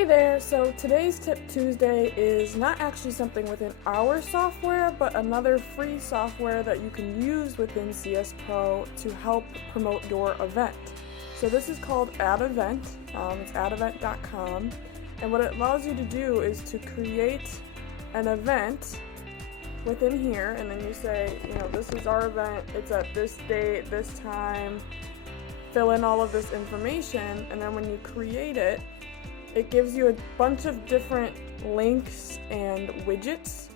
Hey there, so today's Tip Tuesday is not actually something within our software, but another free software that you can use within CS Pro to help promote your event. So this is called AddEvent, it's AddEvent.com, and what it allows you to do is to create an event within here, and then you say, this is our event, it's at this date, this time, fill in all of this information, and then when you create it, it gives you a bunch of different links and widgets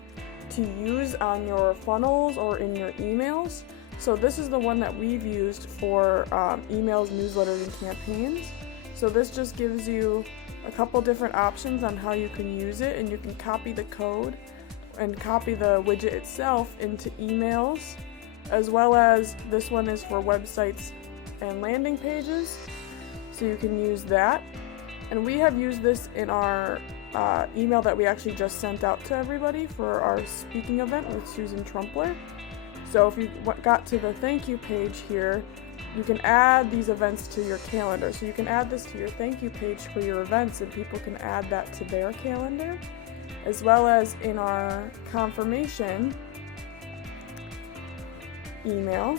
to use on your funnels or in your emails. So this is the one that we've used for emails, newsletters, and campaigns. So this just gives you a couple different options on how you can use it, and you can copy the code and copy the widget itself into emails, as well as this one is for websites and landing pages. So you can use that. And we have used this in our email that we actually just sent out to everybody for our speaking event with Susan Trumpler. So if you got to the thank you page here, you can add these events to your calendar. So you can add this to your thank you page for your events, and people can add that to their calendar, as well as in our confirmation email.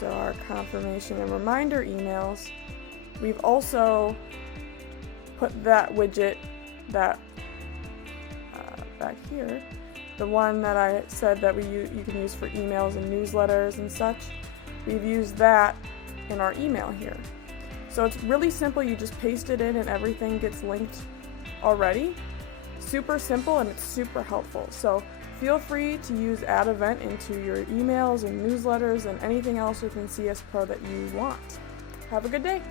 So our confirmation and reminder emails, we've also put that widget that back here, the one that I said that you can use for emails and newsletters and such. We've used that in our email here. So it's really simple. You just paste it in and everything gets linked already. Super simple, and it's super helpful. So feel free to use AddEvent into your emails and newsletters and anything else within CS Pro that you want. Have a good day.